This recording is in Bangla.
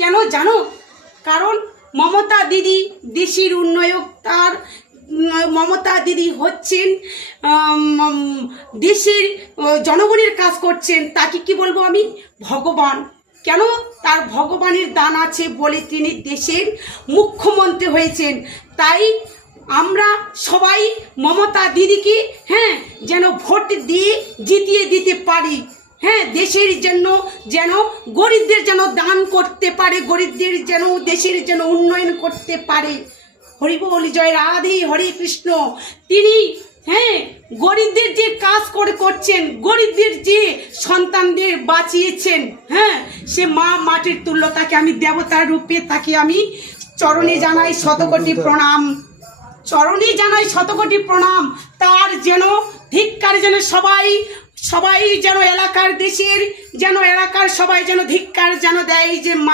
কেন জানো? কারণ মমতা দিদি দেশের উন্নয়ক, তার মমতা দিদি হচ্ছেন দেশের জনগণের কাজ করছেন। তাকে কি বলবো আমি? ভগবান। কেন? তার ভগবানের দান আছে বলে তিনি দেশের মুখ্যমন্ত্রী হয়েছেন। তাই আমরা সবাই মমতা দিদিকে যেন ভোট দিয়ে জিতিয়ে দিতে পারি। দেশের জন্য, যেন গরিবদের যেন দান করতে পারে, গরিবদের যেন দেশের যেন উন্নয়ন করতে পারে। হরি বল, জয় রাধে, হরে কৃষ্ণ। তিনি গরিবদের যে কাজ করছেন, গরিবদের যে সন্তানদের বাঁচিয়েছেন, সে মা মাটির তুল্য। তাকে আমি দেবতার রূপে, তাকে আমি চরণে জানাই শতকোটি প্রণাম, চরণে জানাই শতকোটি প্রণাম। তার যেন ধিক্কার, যেন সবাই যেন এলাকার, দেশের যেন এলাকার সবাই যেন ধিক্কার যেন দেয় যে মা